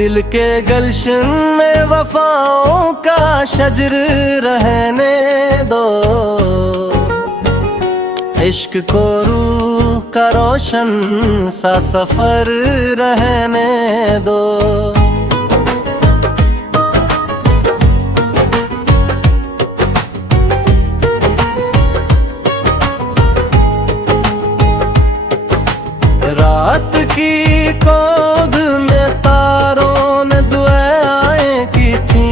दिल के गलशन में वफाओं का शजर रहने दो, इश्क को रूह का रोशन सा सफर रहने दो। रात की गोद में तारों ने दुआएं की थी,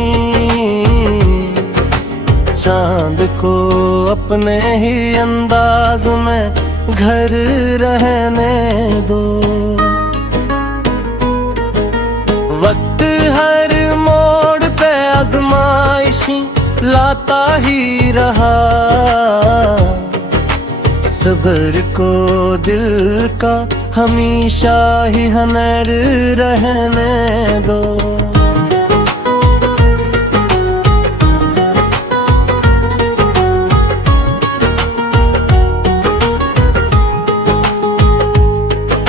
चांद को अपने ही अंदाज में घर रहने दो। वक्त हर मोड़ पे आजमाइशी लाता ही रहा, सब्र को दिल का हमेशा ही हुनर रहने दो।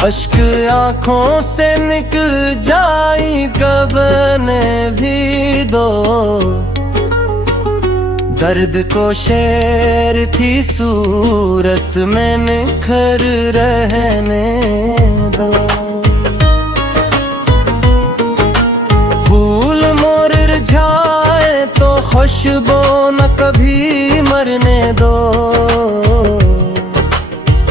अश्क आँखों से निकल जाई कब ने भी दो, दर्द को शेर थी सूरत में निखर रहने दो। फूल मुरझाए तो खुशबू न कभी मरने दो,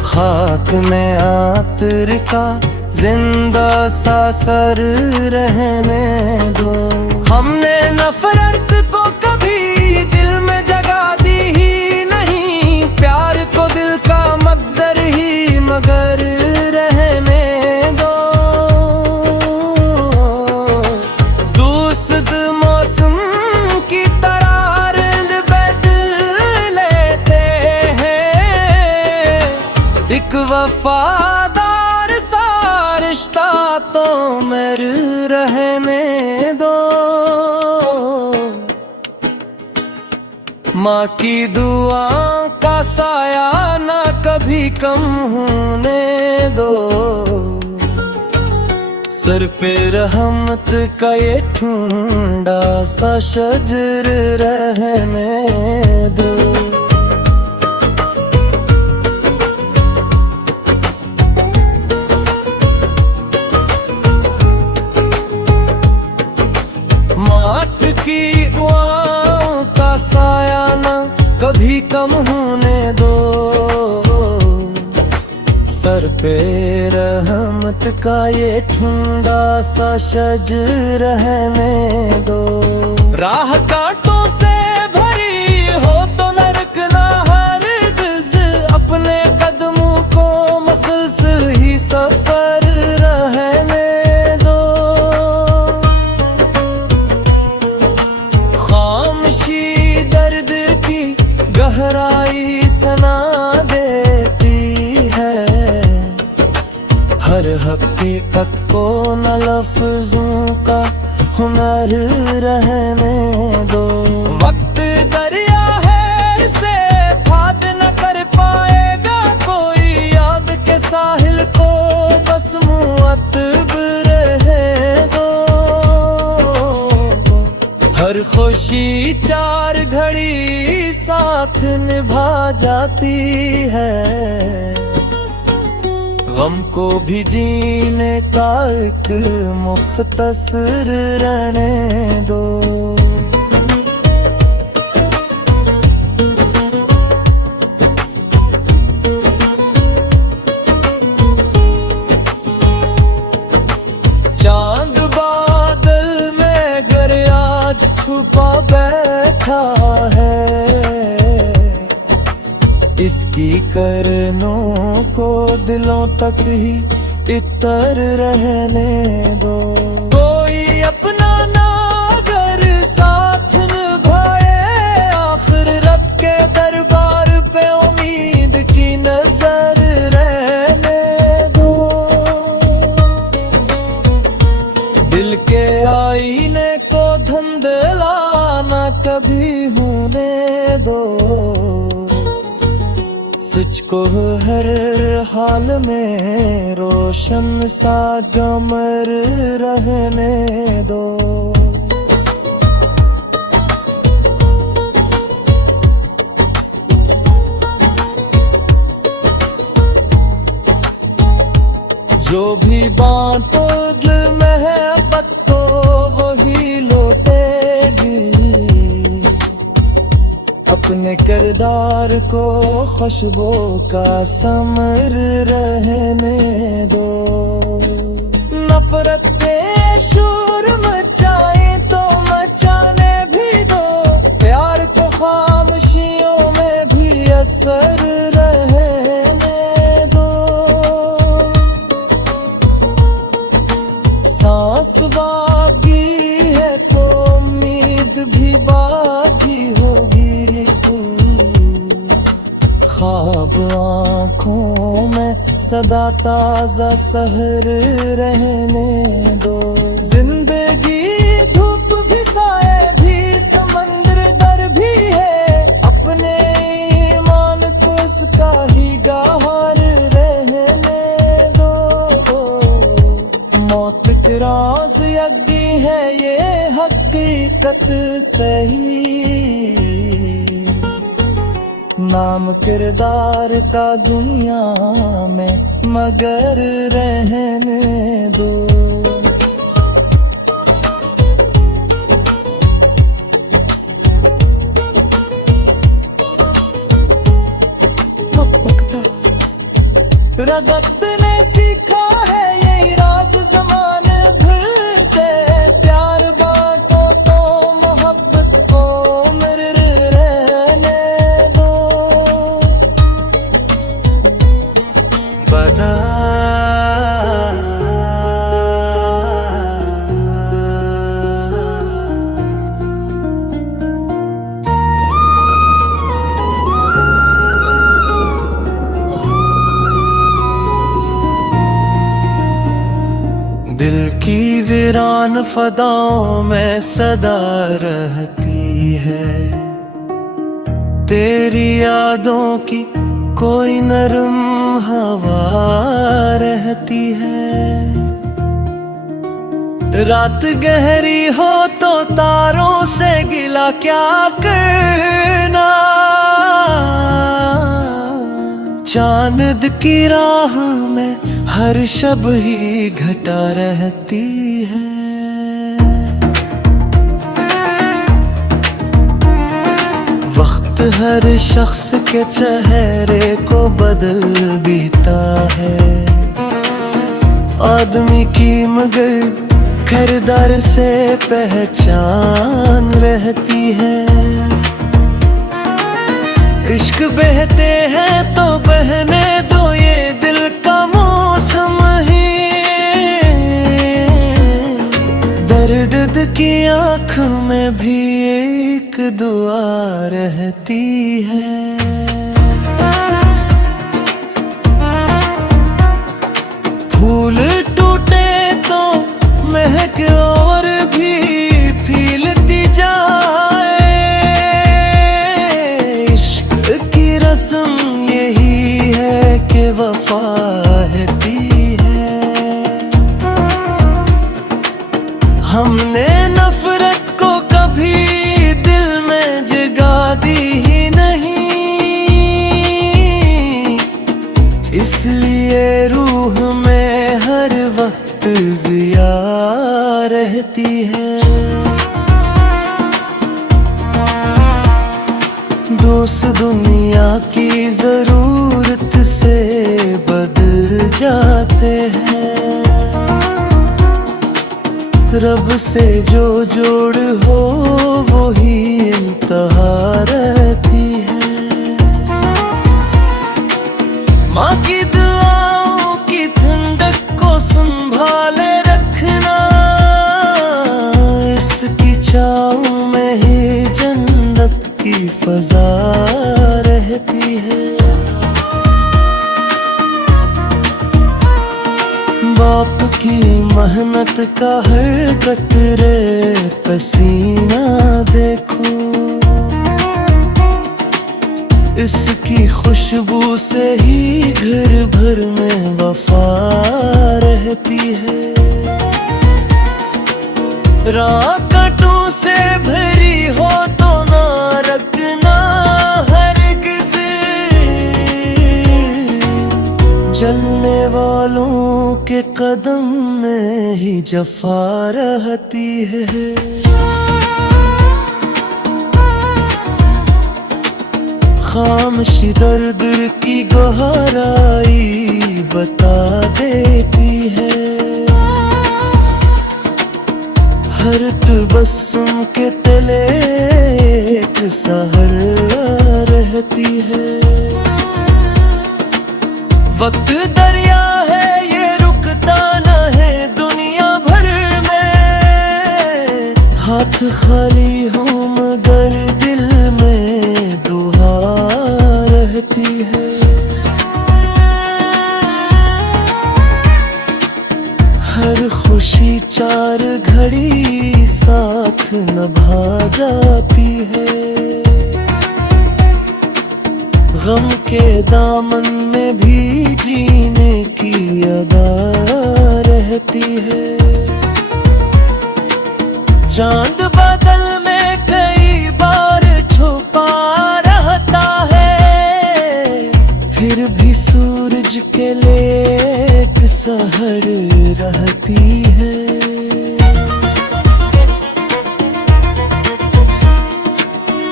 खाक में आतर का जिंदा सा सर रहने दो। हमने नफरत को कभी दिल में जगा दी ही नहीं, प्यार को दिल का मकदर ही मगर रहने दो। दूसद मौसम की तरह रंग बदल लेते हैं, एक वफादार सा रिश्ता तो मेरे रहने दो। माँ की दुआ का साया ना कभी कम होने दो, सर पे रहमत का ये ठुंडा सा शजर रहने दो। मौत की दुआओं का साया ना कभी कम होने दो, सर पे रहमत का ये ठुंडा सा शजर रहने दो। राह कांटों से भरी हो तो नरक ना हरगिज़, अपने कदमों को मसलसल ही सफर रहने दो। खामोशी दर्द की गहराई सना देती है, हर हकीकत को न लफ्जों का हुनर रहने दो। वक्त दरिया है इसे फाद न कर पाएगा कोई, याद के साहिल को बस मुअत्तब रहे दो। हर खुशी चार घड़ी साथ निभा जाती है, गम को भी जीने का एक मुख्तसर रहने दो। चांद बादल में गर आज छुपा बैठा है, इसकी करनों को दिलों तक ही इतर रहने दो। कोई अपना ना अगर साथ निभाए, आखिर रब के दरबार पे उम्मीद की नजर रहने दो। दिल के आईने को धुंधला ना कभी होने दो, मुझको हर हाल में रोशन सा कमर रहने दो। जो भी बांटो दिल महबत को वही लौटेगी। अपने किरदार को खुशबू का समर रहने दो। नफरत के शोर मचाए तो मचाने भी दो। प्यार को खामोशियों में भी असर रहने दो। सांस बागी है तो उम्मीद भी बागी होगी। ख्वाब आँखों में सदा ताजा सहर रहने दो। जिंदगी धूप भी साए भी समंदर दर भी है। अपने ईमान को इसका ही गहार रहने दो। मौत के राज यज्ञ है ये हकीकत सही। नाम किरदार का दुनिया में मगर रहने दो। रगत ने सीखा है यही राज ज़माने भर से। प्यार बांटो तो मोहब्बत को उम्र रहने दो। बता दिल की वीरान फदाओं में सदा रहती है। तेरी यादों की कोई नरम हवा रहती है। रात गहरी हो तो तारों से गिला क्या करना। चांद की राह में हर शब ही घटा रहती है। वक्त हर शख्स के चेहरे को बदल बीता है। आदमी की मगर किरदार से पहचान रहती है। इश्क बहते हैं तो बहने दो ये दिल का मौसम ही। दर्द की आँख में भी एक दुआ रहती है। फूल टूटे तो महक और भी फीलती जाए। इश्क की रस्म यही है कि वफा रहती है। हमने नफरत को कभी दिल में जगा दी ही नहीं। इसलिए रूह में हर वक्त जिया रहती है। दोस्त दुनिया की जरूरत से बदल जाते हैं। रब से जो जोड़ हो वो ही इंतहा रहती है। माँ की दुआओं की ठंडक को संभाले रखना। इसकी छाँव में ही जन्नत की फजा रहती है। बाप की मेहनत का हर कतरे पसीना देखो। जिसकी खुशबू से ही घर भर में वफा रहती है। राकटों से भरी हो तो ना रखना हरगिज़, जलने वालों के कदम में ही जफा रहती है। खामोशी दर्द की गहराई बता देती है। हर तबस्सुम के तले एक सहर रहती है। वक्त दरिया है ये रुकता न है दुनिया भर में। हाथ खाली हो मगर दिल में दुआ रहती है। हर खुशी चार घड़ी साथ निभा जाती है। गम के दामन में भी जीने की अदा रहती है। चांद बादल में कई बार छुपा रहता है, फिर भी सूरज के लिए एक सहर रहती है।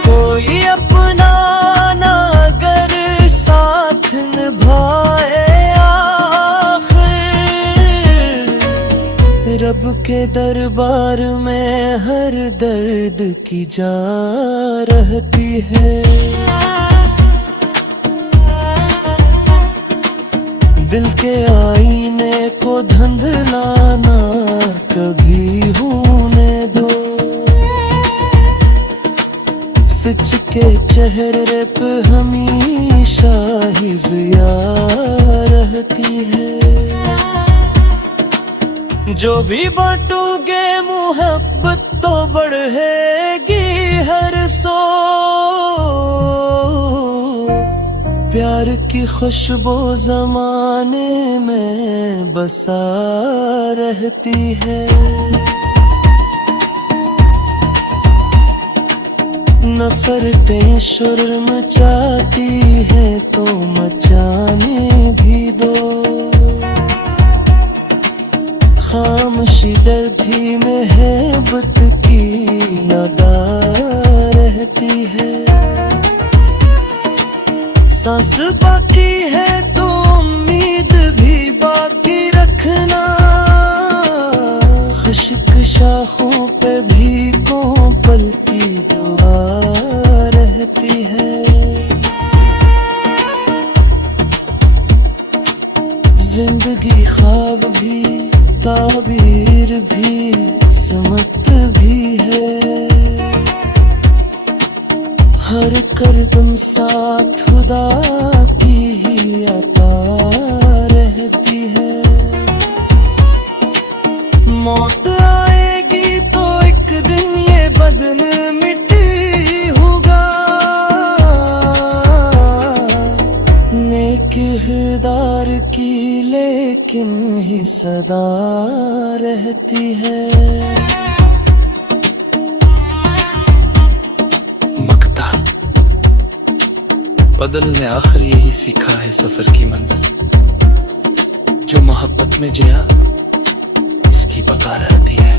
कोई अपना ना अगर साथ निभाए आखिर, रब के दरबार में हर दर्द की जा रहती है। दिल के आईने को धुंधलाना कभी होने दो। सच के चेहरे पे हमेशा ही ज़िया रहती है। जो भी बांटोगे मोहब्बत तो बढ़ेगी हर सौ। प्यार की खुशबू ज़माने में बसा रहती है। नफरतें शुर मचाती हैं तो मचाने भी दो। खामोशी दर्दी में हैबत की नदा रहती है। सांस बाकी है तो उम्मीद भी बाकी रखना। खुश्क शाखों पे भी को पल की दुआ रहती है। जिंदगी ख्वाब भी ताबीर भी समत भी है। हर करदम साथ खुदा की ही अता रहती है। मौत आएगी तो एक दिन ये बदन मिट्टी होगा। नेक किरदार की लेकिन ही सदा रहती है। मकता बदल ने आखिर यही सीखा है सफर की मंजिल। जो मोहब्बत में जिया इसकी बका रहती है।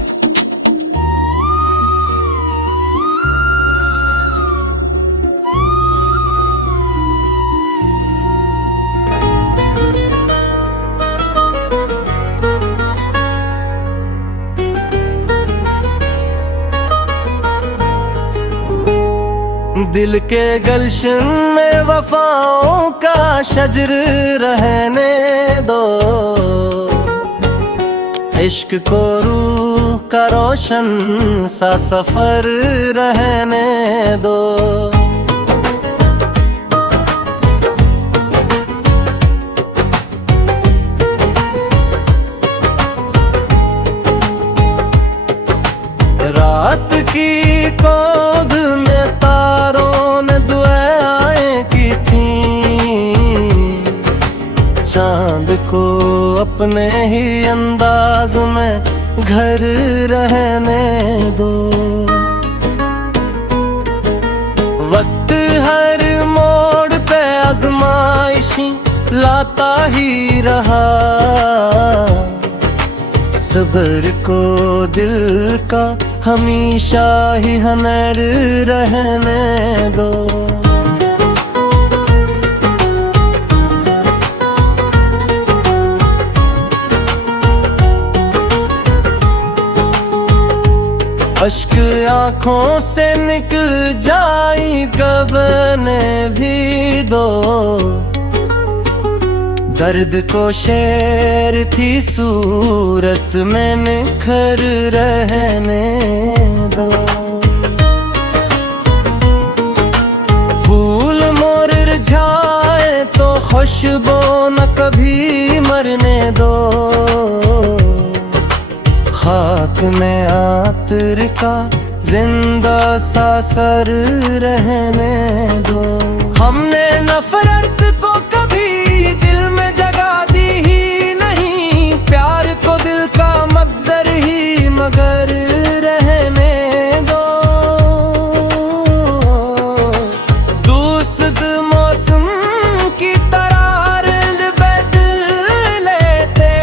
दिल के गलशन में वफाओं का शजर रहने दो। इश्क को रूह का रोशन सा सफर रहने दो। रात की गोद में तारों ने दुआएं की थी। अपने ही अंदाज में घर रहने दो। वक्त हर मोड़ पे आजमाइशी लाता ही रहा, सब्र को दिल का हमेशा ही हुनर रहने दो। अश्क आँखों से निकल जाई कब ने भी दो, दर्द को शेर थी सूरत में निखर रहने दो। फूल मुरझाए तो खुशबू न कभी मरने दो, खाक में आतर का जिंदा सा सर रहने दो। हमने नफरत को कभी दिल में जगा दी ही नहीं, प्यार को दिल का मकदर ही मगर रहने दो। दोस्त मौसम की तरह बदल लेते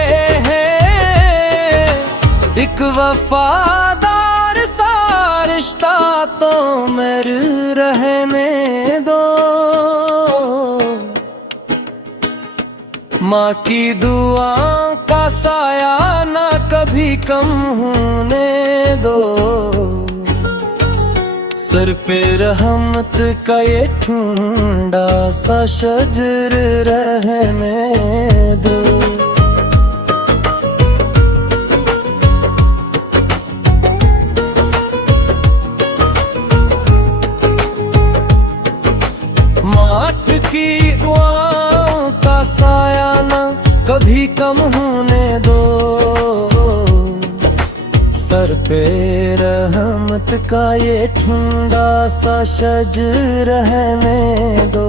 हैं, एक वफादार सा रिश्ता तो मेरे रहने दो। माँ की दुआ का साया ना कभी कम होने दो, सर पे रहमत का ये ठुंडा सा शजर रहने दो। की दुआओं का साया ना कभी कम होने दो, सर पे रहमत का ये ठुंडा सा शज रहने दो।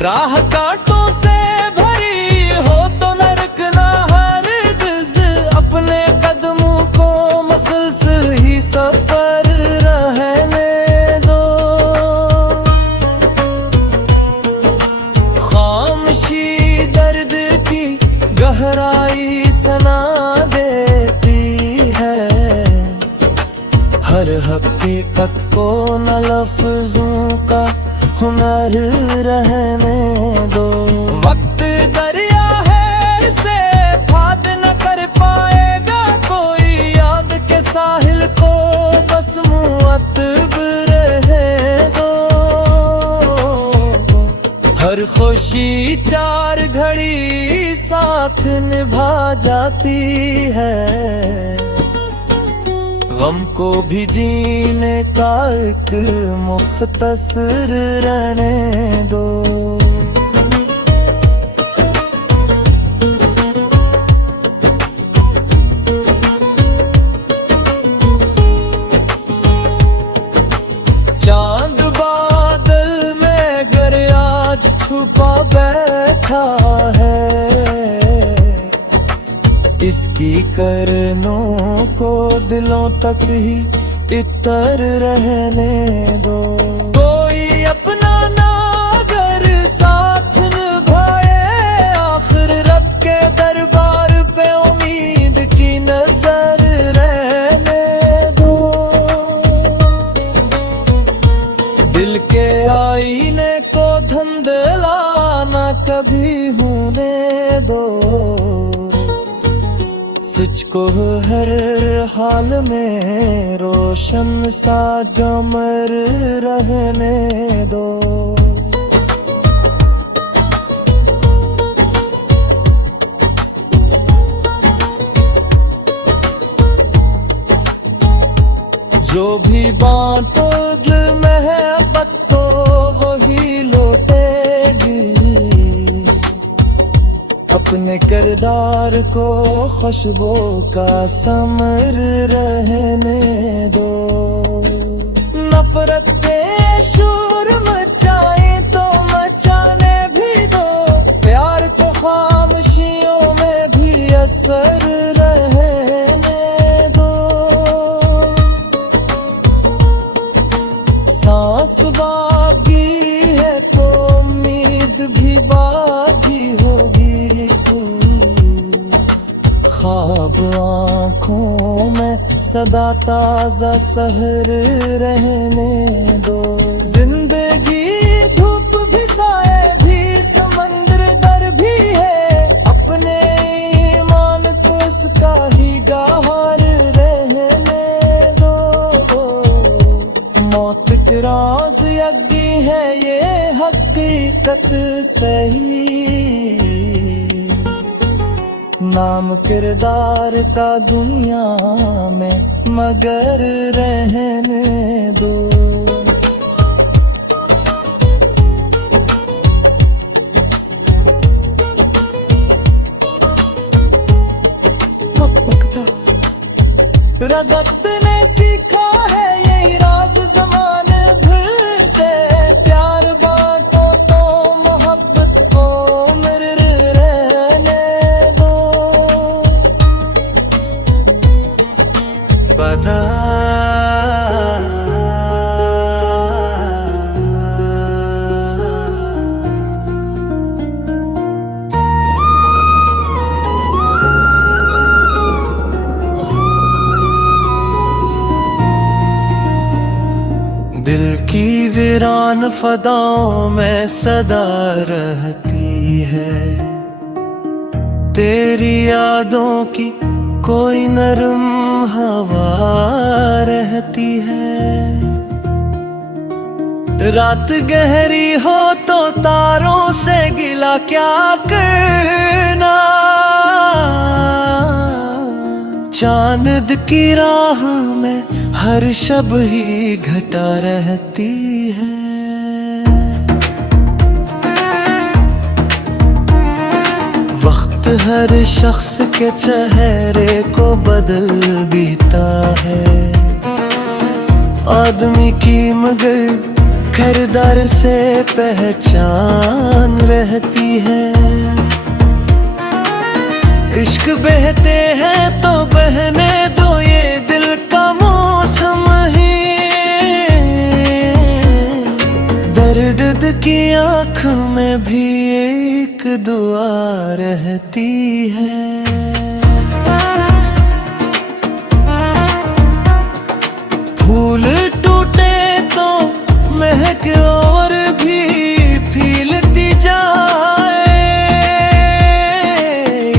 राह कांटों से भरी हो तो नरक ना हरगिज़, अपने कदमों को मसलसल ही सफर रहने दो। दर्द की गहराई सना देती है, हर हकीकत को न लफ्जों का हुनर रहने दो। वक्त दरिया है इसे फाद न कर पाएगा कोई, याद के साहिल को बस मुअत्तब रहे दो। हर खुशी चार घड़ी साथ निभा जाती है, गम को भी जीने का एक मुख्तसर रहने दो। चांद बादल में गर आज छुपा बैठा है, इसकी करनों को दिलों तक ही इतर रहने दो। कोई अपना ना अगर साथ निभाए, आखिर रब के दरबार पे उम्मीद की नजर रहने दो। दिल के आईने को धुंधलाना कभी होने दो, सच को हर हाल में रोशन सा गमर रहने दो। जो भी बांटो दिल में है अब तो वही लौटेगी, अपने किरदार को खुशबू का समर रहने दो। नफरत के शोर मचाए तो मचाने भी दो, प्यार को खामोशियों में भी बागी है तो उम्मीद भी बागी होगी। ख्वाब आँखों में सदा ताजा सहर रहने दो। जिंदगी धूप भी साए भी समंदर दर भी है, अपने ईमान को इसका ही गहार रहने दो। मौत के राज यज्ञ है ये हकीकत सही, नाम किरदार का दुनिया में मगर रहने दो। रगत ने सीखा है यही राज ज़माने भर से, प्यार बांटो तो मोहब्बत को उम्र रहने दो। बता दिल की वीरान फदाओं में सदा रहती है, तेरी यादों की कोई नरम हवा रहती है। रात गहरी हो तो तारों से गिला क्या करना, चांद की राह में हर शब ही घटा रहती है। वक्त हर शख्स के चेहरे को बदल बीता है, आदमी की मगर किरदार से पहचान रहती है। इश्क बहते हैं तो बहने दो ये दिल का मौसम ही, दर्द की आँख में भी एक दुआ रहती है। फूल टूटे तो महक और भी फीलती जाए,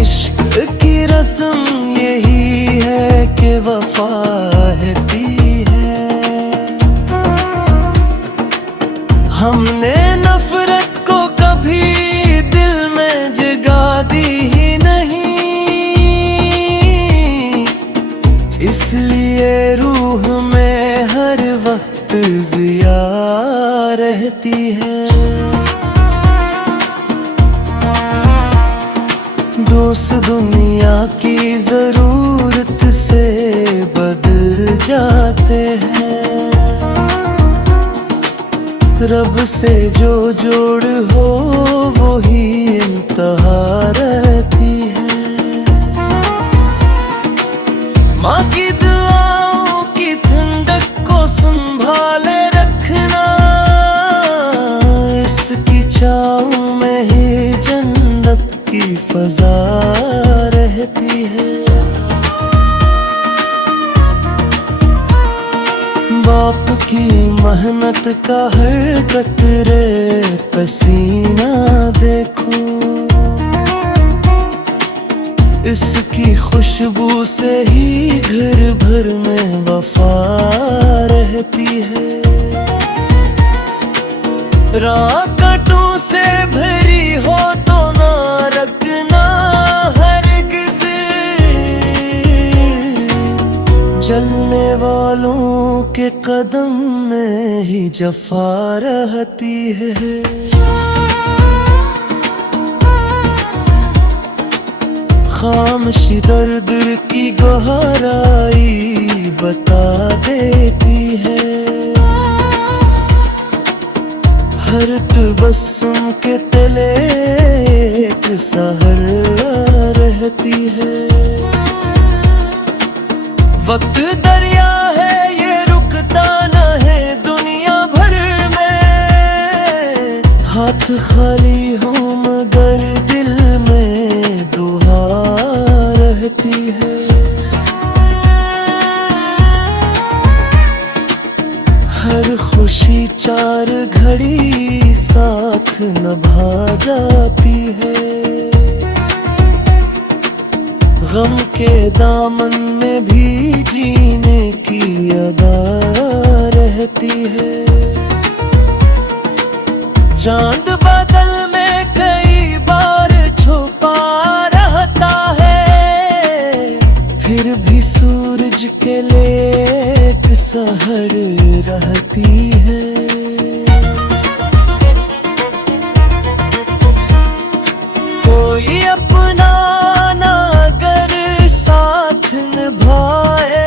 इश्क की रस्म यही है कि वफा रहती है। हमने नफरत को कभी दिल में जगा दी ही नहीं, इसलिए रूह में हर वक्त जिया रहती है। दोस्त दुनिया की जरूरत से बदल जाते हैं, रब से जो जोड़ हो वो ही इंतहा रहती है। माँ की दुआओं की ठंडक को संभाले रखना, इसकी छाँव में ही जन्नत की फजा रहती है। बाप की मेहनत का हर कतरे पसीना देखो, इसकी खुशबू से ही घर भर में वफा रहती है। राह कांटों से भरी हो तो ना रखना हरगिज़, चलने वालों के कदम में ही जफा रहती है। खामोशी दर्द की गहराई बता देती है, हर तबस्सुम के तले एक सहर रहती है। वक्त दरिया है ये रुकता न है दुनिया भर में, खाली हूँ मगर दिल में दुआ रहती है। हर खुशी चार घड़ी साथ निभा जाती है। गम के दामन में भी जीने की अदा रहती है। चांद बादल में कई बार छुपा रहता है, फिर भी सूरज के लिए एक सहर रहती है। कोई अपना ना अगर साथ निभाए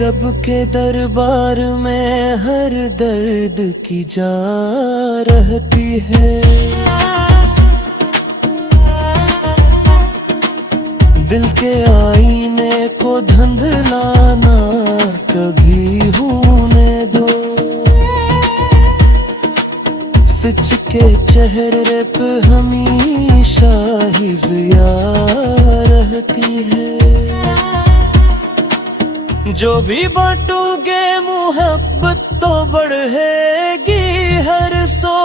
रब के दरबार में हर दर्द की जा रहती है। दिल के आईने को धुंधलाना कभी होने दो। सच के चेहरे पे हमेशा ही ज़िया रहती है। जो भी बांटोगे मोहब्बत तो बढ़ेगी हर सौ।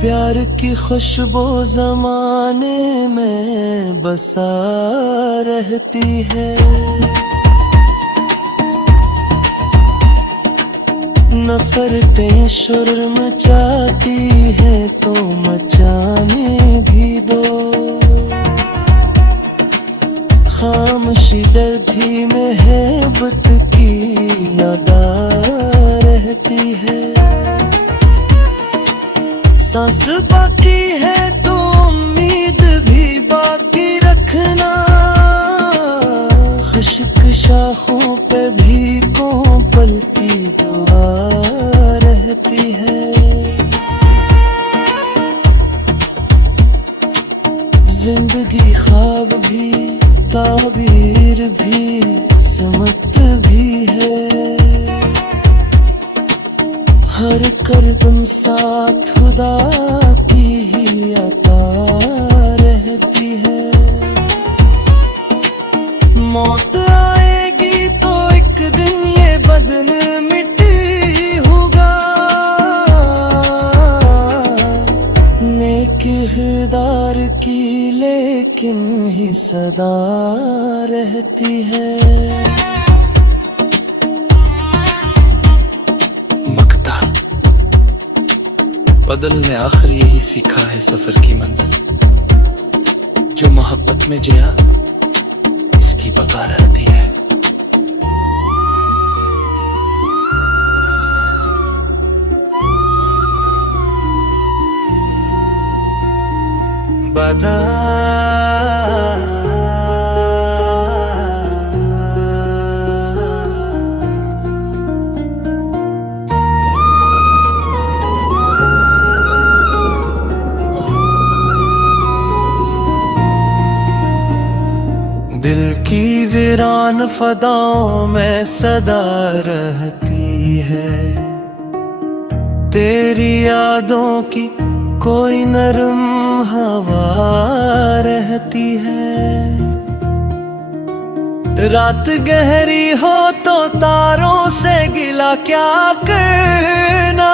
प्यार की खुशबू ज़माने में बसा रहती है। नफरतें शुरू मचाती हैं तो मचाने भी दो। खामोशी दर्दी में हैबत की नदा रहती है। सांस बाकी है तो उम्मीद भी बाकी रखना। खुश्क शाखों पे भी कोपल की दुआ रहती है। जिंदगी ख्वाब भी ताबीर भी समत भी है। हर करदम साथ खुदा की ही अता रहती है। मौत आएगी तो एक दिन ये बदन मिट्टी होगा। नेक किरदार की लेकिन ही सदा रहती है। मकता बदल ने आखिर यही सीखा है सफर की मंजिल। जो मोहब्बत में जिया इसकी बका रहती है। बता दिल की वीरान फदाओं में सदा रहती है। तेरी यादों की कोई नरम हवा रहती है। रात गहरी हो तो तारों से गिला क्या करना।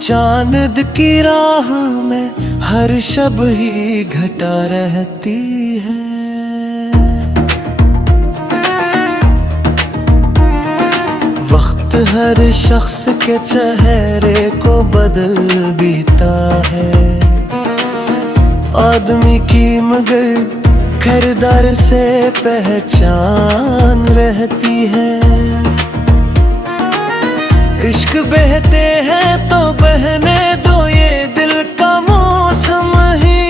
चांद की राह में हर शब ही घटा रहती है। वक्त हर शख्स के चेहरे को बदल बीता है। आदमी की मगर किरदार से पहचान रहती है। इश्क बहते हैं तो बहने दो ये दिल का मौसम ही।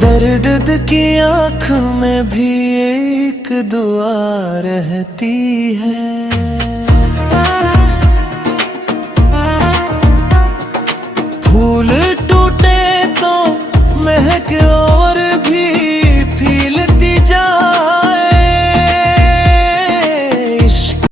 दर्द की आँख में भी एक दुआ रहती है।